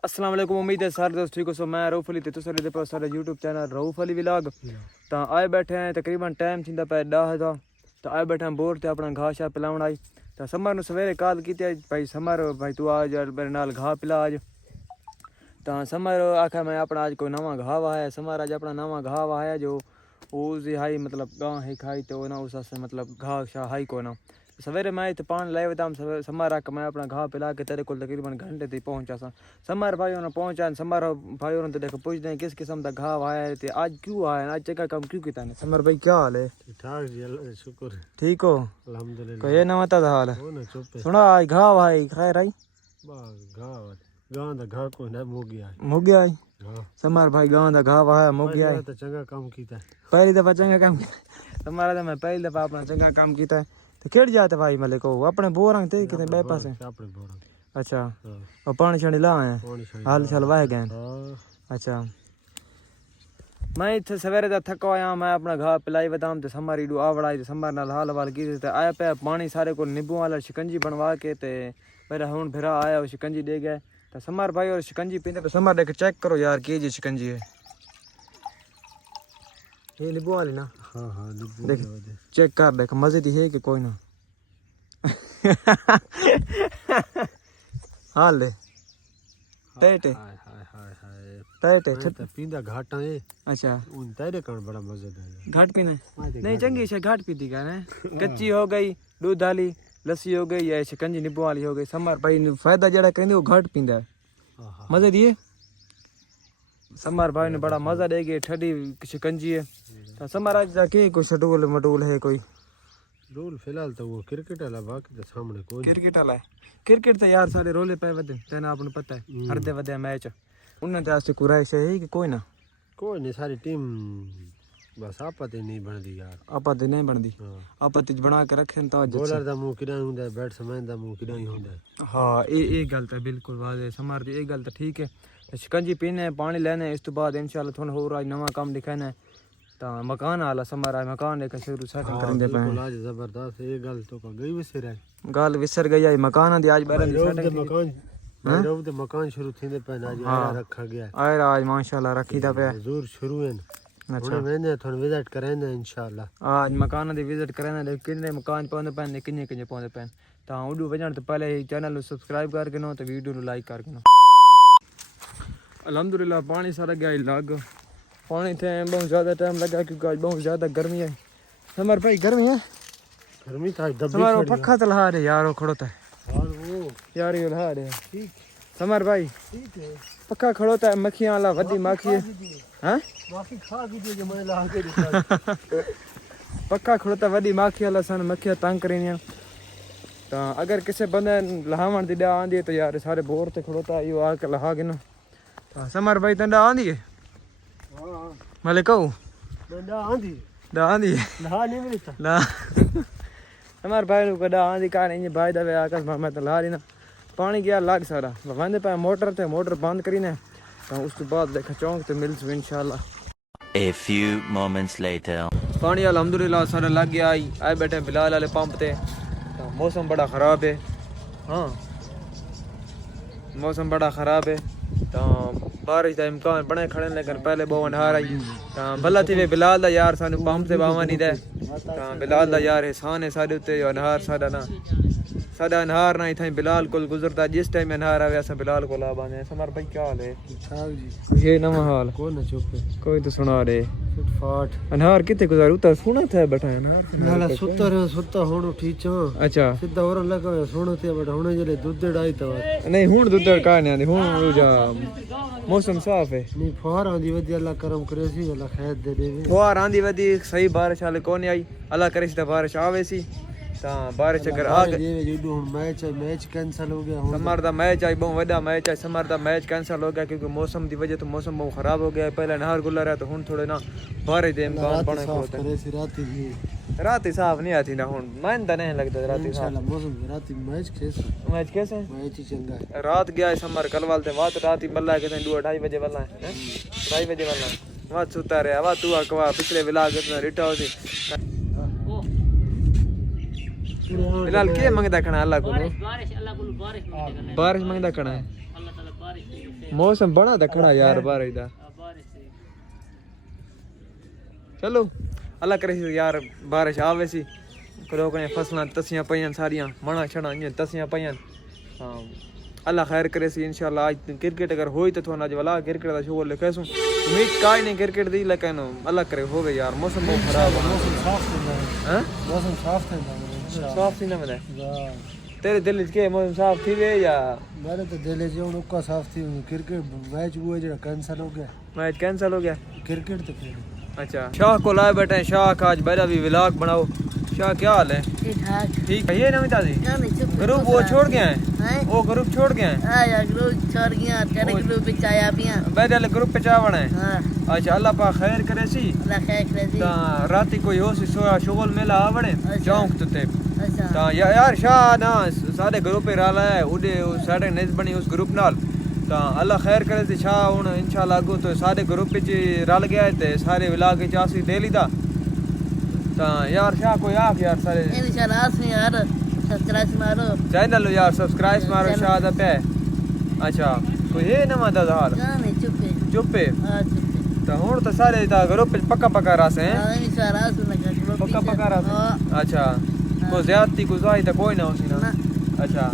अस्सलाम वालेकुम, उम्मीद है सारे दोस्त ठीक हो। सो मैं रऊफ अली ते तुस दे पे सारे YouTube channel Rauf Ali vlog. तो आए बैठे हैं तकरीबन टाइम थींदा पे 10 दा। तो आए बैठे हैं बोर ते अपना घाह शाह पिलावन आई। तो समर नु सवेरे कॉल की भाई समर भाई तू आज मेरे नाल घाह पिला आज। तो समर आखा मैं अपना आज कोई नवा घाह वाया। समर आज अपना नवा घाह वाया जो उस हाई मतलब गां ही खाई तो ना उस मतलब घाह शाह हाई को ना सवेरे मैं तो पान लाए दाम समर आक मैं अपना घाह पिला के तेरे को तकरीबन घंटे तक पहुंचा सा। समर भाई ने पहुंचा समर भाई ने देख पूछते हैं किस किस्म का घाह आया है आज क्यों आया आज जगह कम क्यों किया। समर भाई क्या हाल है? ठीक जी शुक्र ठीक हो अल्हम्दुलिल्लाह। कोई ना मत हाल हो ना चुप है सुना आज घाह भाई खैर आई गांव गांव दा घा को ना मुग गया मुग गया आई। हां समर भाई गांव दा घाह वाया मुग गया तो चंगा काम कीता पहली दफा चंगा काम किया। तुम्हारा तो मैं पहली दफा अपना चंगा काम किया तो खेड़ जाते भाई मले को अपने बोर थे कितने बे पासे अपने बोर अच्छा और पानी शानी ला आए हाल शाल वाह गए अच्छा। मैं इतने सवेरे का थका आया मैं अपना घाह पिलाई बदाम तो समर इडू आवड़ा तो समर नाल हाल वाल की आया पे पानी सारे को नींबू वाला शिकंजी बनवा के ते मेरा हूँ फिर आया शिकंजी दे गए तो समर भाई और शिकंजी पीते तो समर देख चेक करो यार के जी शिकंजी है ये नींबू वाली ना। हाँ हाँ देख चेक कर देख मजे दी है कि कोई ना हाल ले टेटे हाय हाय हाय हाय टेटे तो पींदा घाटा है अच्छा उन तेरे कारण बड़ा मजेदार घाट पीना नहीं चंगी से घाट पीती का ना कच्ची हो गई दूध वाली लस्सी हो गई या शिकंजी नींबू वाली हो गई समर भाई फायदा जड़ा कहते वो घाट पींदा है मजे दिए समर भाई ने बड़ा मजा दे गए ठंडी शिकंजी है तो समर आज जाके कोई शटूल मटूल है कोई रूल फिलहाल तो वो क्रिकेट वाला बाकी तो सामने कोई क्रिकेट वाला है क्रिकेट तो यार सारे रोले पे वधे तेना आपने पता है हर दे वधे मैच उन्हें तो आज कोई से है कि कोई ना कोई नहीं सारी टीम बस आपत ही नहीं बनती यार आपत नहीं बनती आपत बना के रखे तो बॉलर दा मुंह किड़ा हुंदा है बैट्समैन दा मुंह किड़ा ही हुंदा है। हाँ ये गल तो बिल्कुल वाजे समर दी ये गल तो ठीक है शिकंजी पीने पानी लेने इस तो बाद इंशाल्लाह थोड़ा होर आज नवा काम दिखाना तो मकान आला समर आए मकान लेकर शुरू सेटिंग करने पे आज जबरदस्त ये गल तो का गई विसर है गल विसर गई आई मकान दी आज बारे सेटिंग मकान रोब दे मकान शुरू थिंदे पे आज आया रखा गया आए आज माशाल्लाह रखी दा पे जरूर शुरू है अच्छा मैंने थोड़ा विजिट करेंगे इंशाल्लाह आज मकान दी विजिट करेंगे कितने मकान पौंदे पैन किन्ने किन्ने पौंदे पैन तो उडू वजन तो पहले चैनल को सब्सक्राइब करके नो तो वीडियो को लाइक करके नो। अल्हम्दुलिल्लाह पानी सारा गया लग पानी थे बहुत ज़्यादा टाइम लगा क्योंकि आज बहुत ज़्यादा गर्मी है। समर भाई गर्मी है गर्मी था दबी समर पक्का तो लहा रहे यार वो खड़ोता है और वो यार ये लहा रहे ठीक समर भाई ठीक है पक्का खड़ोता है मक्खियाँ वाला वड्डी मक्खी है हाँ माफी खा कीजिए जो मैं ला के पक्का खड़ोता वड्डी मक्खी वाला सन मक्खियाँ तंग करें तो अगर किसी बंदे लहावन दी डा आंदी है तो यार सारे बोर ते खड़ोता है यो आके लहा के ना तो समर भाई तंडा आंदी है हां मले कहूँ डा आंदी डा आंदी लहा नहीं मिलता ला हमारे भाई को डा आंदी का नहीं भाई दवे आकाश मैं तो ला रही ना पानी गया लाग सारा वंदे पे मोटर थे मोटर बंद करी ने तो उसके बाद देखा चौंक तो मिल इंशाल्लाह। A few moments later पानी अल्हम्दुलिल्लाह सारा लग गया आई आए बैठे बिलाल वाले पंप ते तो मौसम बड़ा ख़राब है हाँ मौसम बड़ा ख़राब है तो बारिश का इम्कान बने खड़े लेकिन पहले बहुत नहार आई तो भला थी वे बिलाल दा यार सानू पंप से बावा नहीं दे तो बिलाल दा यार एहसान है साडे उत्ते नहार साडा ना साडा नहार ना इथाई बिलाल कोल गुजरता जिस टाइम नहार आवे असा बिलाल को ला बाने। समर भाई क्या हाल है? ठीक जी ये नवा हाल कौन है चुप कोई तो सुना रे फाट अनहार कितने गुजार उतर सुना था बैठा है ना नाला सुत्ता होनो ठीक छ अच्छा सीधा और लगा सोनो थे बट हुने जले दूध डाई तो नहीं हुन दुद्धड़ का नहीं हुन जा मौसम साफ है नहीं फुहार आंदी वदी अल्लाह करम करे सी अल्लाह खैर दे देवे फुहार आंदी वदी सही बारिश वाले कोने आई अल्लाह करे सी बारिश आवे सी ता बारिश अगर आ गई जो हुन मैच कैंसिल हो गया समर दा मैच आई बहुत बड़ा मैच है समर दा मैच कैंसिल हो गया क्योंकि मौसम की वजह तो मौसम बहुत खराब हो गया पहले नहर गुल्ला रहा तो हुन थोड़े ना बारिश दे इम्कान बने होते रात ही साफ नहीं आती ना हुन मन तो नहीं लगता रात ही साफ मौसम रात मैच कैसे मैच ही चंगा है रात गया समर कल वाले बात रात ही बल्ला कहते 2-2:30 बजे बल्ला है 2:30 बजे बल्ला बात सुता रहे आवा तू अकवा पिछले विलाग इतना रिटा होती फिलहाल के मंगदा खना अल्लाह को बारिश मंगदा खना है अल्लाह ताला बारिश मौसम बड़ा दखड़ा यार बारिश दा चलो अल्लाह करे यार बारिश आवे सी करो कने फसलां तसियां पईयां सारियां मणा छणा इयां तसियां पईयां हां अल्लाह खैर करे सी इंशाल्लाह आज क्रिकेट अगर होई तो थोड़ा वला क्रिकेट दा शो लेके सु उम्मीद काई नहीं क्रिकेट दी लेकिन अल्लाह करे होवे यार मौसम बहुत खराब है मौसम साफ थींदा हैं मौसम साफ थींदा साफ थी ना मने वाह तेरे दिल के मौसम साफ थी वे या मेरे तो दिल जो उनका साफ थी क्रिकेट मैच वो जेड़ा कैंसिल हो गया मैच कैंसिल हो गया क्रिकेट तो खेल अच्छा शाह को लाए बैठे हैं शाह आज मेरा भी व्लॉग बनाओ शाह क्या हाल है ठीक ठाक ठीक है ये नमिता जी क्या नहीं चुप ग्रुप वो छोड़ गए हैं हैं वो ग्रुप छोड़ गए हैं आया ग्रुप छोड़ गया तेरे ग्रुप में आया पिया बैठे वाले ग्रुप पे चावण है हां अच्छा अल्लाह पाक खैर करे सी अल्लाह खैर करे जी ता राती कोई हो सी सोया शोगल मेला आवड़े चौंक ते अच्छा ता यार शाह ना सारे ग्रुप पे राला है उडे साडे नेस बनी उस ग्रुप नाल ता अल्लाह खैर करे सी शाह हुन इंशाल्लाह अगो तो सारे ग्रुप विच रल गया है ते सारे व्लॉग विच आसी डेली दा ता यार शाह कोई आख यार सारे इंशाल्लाह आसमी यार सब्सक्राइब मारो चैनल यार सब्सक्राइब मारो शाह दा पे अच्छा कोई है नवा दा हाल क्या नहीं चुप चुप है हां चुप ता हुन तो सारे दा ग्रुप विच पक्का रासे हैं हां इंशाल्लाह आसमी लगा ग्रुप पक्का रासे अच्छा को ज्यादती को जाई ता कोई ना होसी ना अच्छा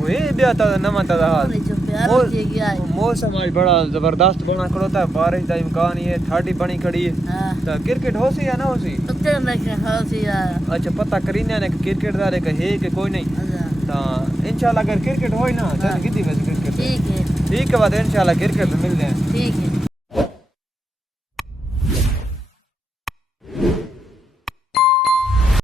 कोई बेटा नवा ता हाल नहीं चुप यार ठीक है मौसम आज बड़ा जबरदस्त बना खड़ोता है बारिश का इम्कान ही है ठाडी बनी खड़ी है हां तो क्रिकेट होसी या ना होसी पत्ते लगे हासी यार अच्छा पता करीने ने क्रिकेट दारे का है कि कोई नहीं अच्छा तो इंशाल्लाह अगर क्रिकेट होई ना तो कितनी बजे क्रिकेट ठीक है ठीक है बात इंशाल्लाह क्रिकेट मिल जाए ठीक है